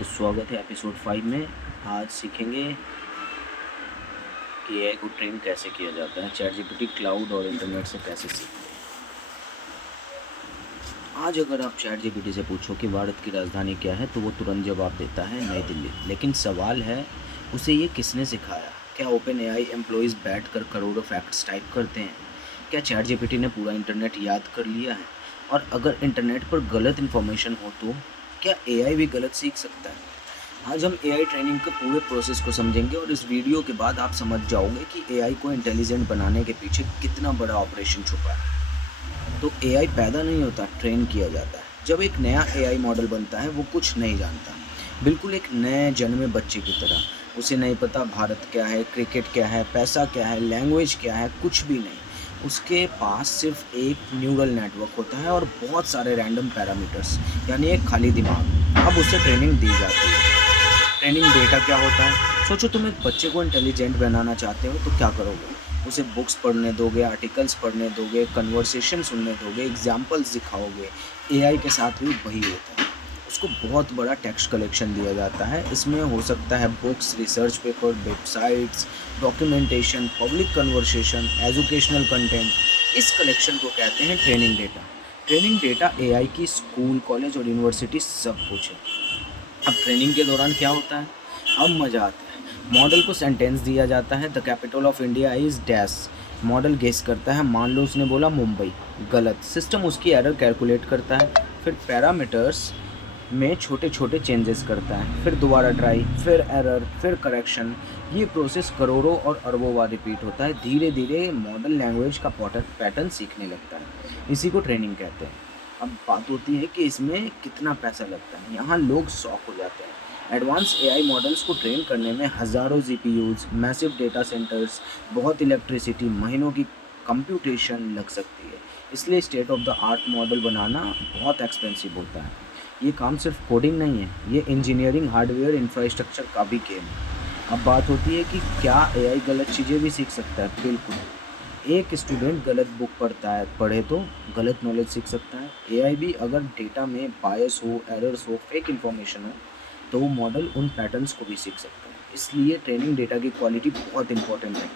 तो स्वागत है एपिसोड 5 में। आज सीखेंगे कि एआई को ट्रेन कैसे किया जाता है, चैट जीपीटी, क्लाउड और इंटरनेट से कैसे सीखते हैं। आज अगर आप चैट जीपीटी से पूछो कि भारत की राजधानी क्या है तो वो तुरंत जवाब देता है नई दिल्ली। लेकिन सवाल है, उसे ये किसने सिखाया? क्या ओपन एआई एम्प्लॉयज़ बैठ कर करोड़ों फैक्ट्स टाइप करते हैं? क्या चैट जीपीटी ने पूरा इंटरनेट याद कर लिया है? और अगर इंटरनेट पर गलत इन्फॉर्मेशन हो तो क्या एआई भी गलत सीख सकता है? आज हम एआई ट्रेनिंग के पूरे प्रोसेस को समझेंगे और इस वीडियो के बाद आप समझ जाओगे कि एआई को इंटेलिजेंट बनाने के पीछे कितना बड़ा ऑपरेशन छुपा है। तो एआई पैदा नहीं होता, ट्रेन किया जाता है। जब एक नया एआई मॉडल बनता है वो कुछ नहीं जानता, बिल्कुल एक नए जन्मे बच्चे की तरह। उसे नहीं पता भारत क्या है, क्रिकेट क्या है, पैसा क्या है, लैंग्वेज क्या है, कुछ भी नहीं। उसके पास सिर्फ एक न्यूरल नेटवर्क होता है और बहुत सारे रैंडम पैरामीटर्स, यानी एक खाली दिमाग। अब उसे ट्रेनिंग दी जाती है। ट्रेनिंग डेटा क्या होता है? सोचो, तुम एक बच्चे को इंटेलिजेंट बनाना चाहते हो तो क्या करोगे? उसे बुक्स पढ़ने दोगे, आर्टिकल्स पढ़ने दोगे, कन्वर्सेशन सुनने दोगे, एग्जाम्पल्स दिखाओगे। एआई के साथ भी वही होता है। उसको बहुत बड़ा टेक्स्ट कलेक्शन दिया जाता है। इसमें हो सकता है books, research paper, websites, documentation, public conversation, educational content. इस कलेक्शन को कहते हैं training data. Training data AI की स्कूल, कॉलेज और यूनिवर्सिटी सब कुछ है। अब ट्रेनिंग के दौरान क्या होता है? अब मज़ा आता है। मॉडल को सेंटेंस दिया जाता है, the capital of India is dash. Model guess करता है, मान लो उसने बोला मुंबई, गलत। सिस्टम उसकी एरर कैलकुलेट करता है, फिर पैरामीटर्स में छोटे छोटे चेंजेस करता है, फिर दोबारा ट्राई, फिर एरर, फिर करेक्शन। ये प्रोसेस करोड़ों और अरबों बार रिपीट होता है। धीरे धीरे मॉडल लैंग्वेज का पैटर्न सीखने लगता है। इसी को ट्रेनिंग कहते हैं। अब बात होती है कि इसमें कितना पैसा लगता है। यहाँ लोग शॉक हो जाते हैं। एडवांस एआई मॉडल्स को ट्रेन करने में हज़ारों जीपीयूज़, मैसिव डेटा सेंटर्स, बहुत इलेक्ट्रिसिटी, महीनों की कंप्यूटेशन लग सकती है। इसलिए state of the art model बनाना बहुत एक्सपेंसिव होता है। ये काम सिर्फ कोडिंग नहीं है, ये इंजीनियरिंग, हार्डवेयर, इंफ्रास्ट्रक्चर का भी गेम है। अब बात होती है कि क्या एआई गलत चीज़ें भी सीख सकता है? बिल्कुल। एक स्टूडेंट गलत बुक पढ़े तो गलत नॉलेज सीख सकता है। एआई भी अगर डेटा में बायस हो, एरर्स हो, फेक इन्फॉर्मेशन हो तो वो मॉडल उन पैटर्न्स को भी सीख सकता है। इसलिए ट्रेनिंग डेटा की क्वालिटी बहुत इंपॉर्टेंट है,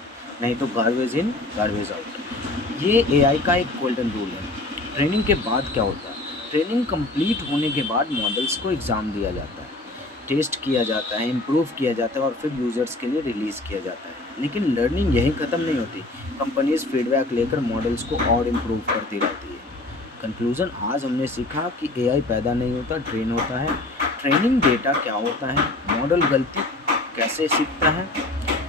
नहीं तो गार्बेज इन गार्बेज आउट। ये एआई का एक गोल्डन रूल है। ट्रेनिंग के बाद क्या होता है? ट्रेनिंग कंप्लीट होने के बाद मॉडल्स को एग्ज़ाम दिया जाता है, टेस्ट किया जाता है, इम्प्रूव किया जाता है और फिर यूज़र्स के लिए रिलीज़ किया जाता है। लेकिन लर्निंग यहीं ख़त्म नहीं होती। कंपनीज फीडबैक लेकर मॉडल्स को और इम्प्रूव करती रहती है। कंक्लूज़न, आज हमने सीखा कि एआई पैदा नहीं होता, ट्रेन होता है। ट्रेनिंग डेटा क्या होता है, मॉडल गलती कैसे सीखता है,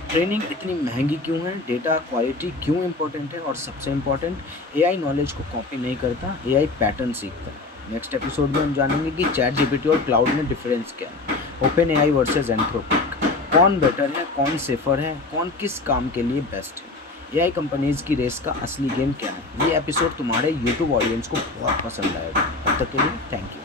ट्रेनिंग इतनी महंगी क्यों है, डेटा क्वालिटी क्यों इम्पोर्टेंट है, और सबसे इम्पोर्टेंट, एआई नॉलेज को कॉपी नहीं करता, एआई पैटर्न सीखता है। नेक्स्ट एपिसोड में हम जानेंगे कि चैट जीपीटी और क्लाउड में डिफरेंस क्या है, ओपन एआई वर्सेस एंथ्रोपिक, कौन बेटर है, कौन सेफर है, कौन किस काम के लिए बेस्ट है, एआई कंपनीज की रेस का असली गेम क्या है। ये एपिसोड तुम्हारे यूट्यूब ऑडियंस को बहुत पसंद आएगा। तब तक के लिए थैंक यू।